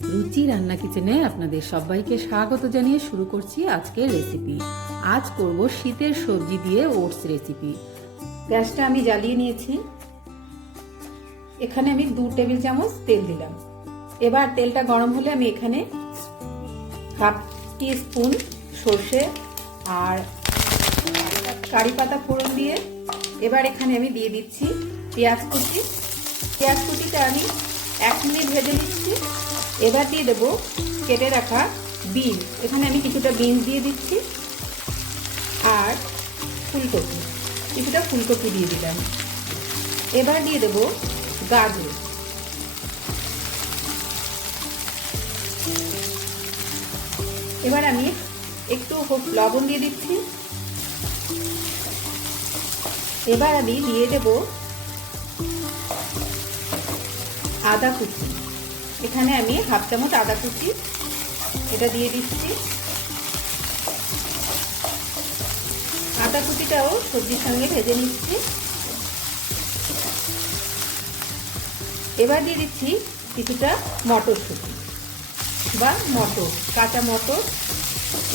রুচি রান্না কিচেনে আপনাদের সবাইকে স্বাগত জানিয়ে শুরু করছি আজকের রেসিপি। আজ করব শীতের সবজি দিয়ে ওটস রেসিপি। গ্যাসটা আমি জ্বালিয়ে নিয়েছি। এখানে আমি 2 টেবিল চামচ তেল দিলাম। এবার তেলটা গরম হলে আমি এখানে হাফ টিস্পুন সর্ষে আর কারি পাতা ফোড়ন দিয়ে এবার এখানে আমি দিয়ে দিচ্ছি পেঁয়াজ কুচি। পেঁয়াজ কুচিটা আমি 1 মিনিট ভেজে নিচ্ছি। এবার দিয়ে দেবো কেটে রাখা বিনস। এখানে আমি কিছুটা বিনস দিয়ে দিচ্ছি আর কিছুটা ফুলকপি দিয়ে দিলাম। এবার দিয়ে দেবো গাজর। এবার আমি একটু লবণ দিয়ে দিচ্ছি। এবার আমি দিয়ে দেব আদা কুচি। এখানে আমি হাফ চামচ আদা কুচি এটা দিয়ে দিচ্ছি। আদা কুচিটাও সবজির সঙ্গে ভেজে নিচ্ছি। এবার দিয়ে দিচ্ছি কিছুটা মটরশুঁটি বা মটর, কাঁচা মটর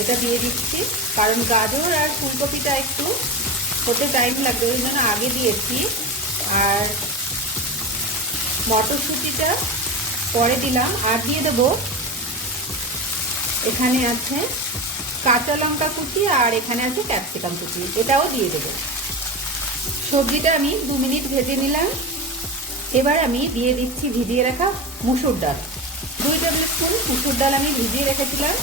এটা দিয়ে দিচ্ছি, কারণ গাজর আর ফুলকপিটা একটু হতে টাইম লাগবে, ওই জন্য আগে দিয়েছি। আর মটরশুঁটিটা পরে দিলাম। আর দিয়ে দেবো এখানে আছে কাঁচা লঙ্কা কুচি আর এখানে আছে ক্যাপসিকাম কুচি, এটাও দিয়ে দেবো। সবজিটা আমি 2 মিনিট ভেজে নিলাম। এবার আমি দিয়ে দিচ্ছি ভিজিয়ে রাখা মুসুর ডাল। 2 টেবিল স্পুন মুসুর ডাল আমি ভিজিয়ে রেখেছিলাম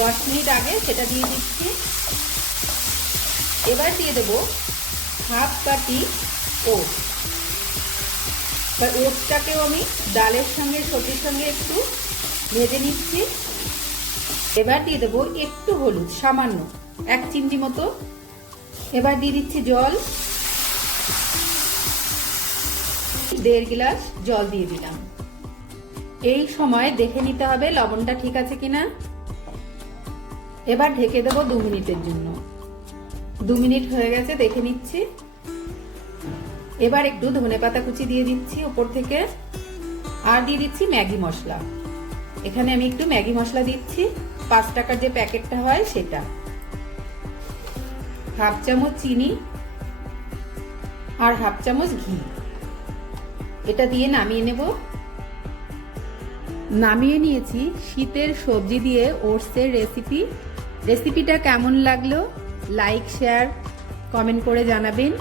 10 মিনিট আগে, সেটা দিয়ে দিচ্ছি। এবার দিয়ে দেবো হাফ বাটি ওটস। ওটসটাকেও আমি ডালের সঙ্গে সবজির সঙ্গে একটু ভেজে নিচ্ছি। এবার দিয়ে দেবো একটু হলুদ, সামান্য 1 চিমটি মতো। এবার দিয়ে দিচ্ছি জল, 1.5 গ্লাস জল দিয়ে দিলাম। এই সময় দেখে নিতে হবে লবণটা ঠিক আছে কিনা। এবার ঢেকে দেবো 2 মিনিটের জন্য। 2 মিনিট হয়ে গেছে, দেখে নিচ্ছি। এবার একটু ধনেপাতা কুচি দিয়ে দিচ্ছি উপর থেকে আর দিয়ে দিচ্ছি ম্যাগি মশলা। এখানে আমি একটু ম্যাগি মশলা দিচ্ছি, 5 টাকার যে প্যাকেটটা হয় সেটা। হাফ চামচ চিনি আর হাফ চামচ ঘি, এটা দিয়ে নামিয়ে নেব। নামিয়ে নিয়েছি শীতের সবজি দিয়ে ওটসের রেসিপি। রেসিপিটা কেমন লাগলো লাইক শেয়ার কমেন্ট করে জানাবেন।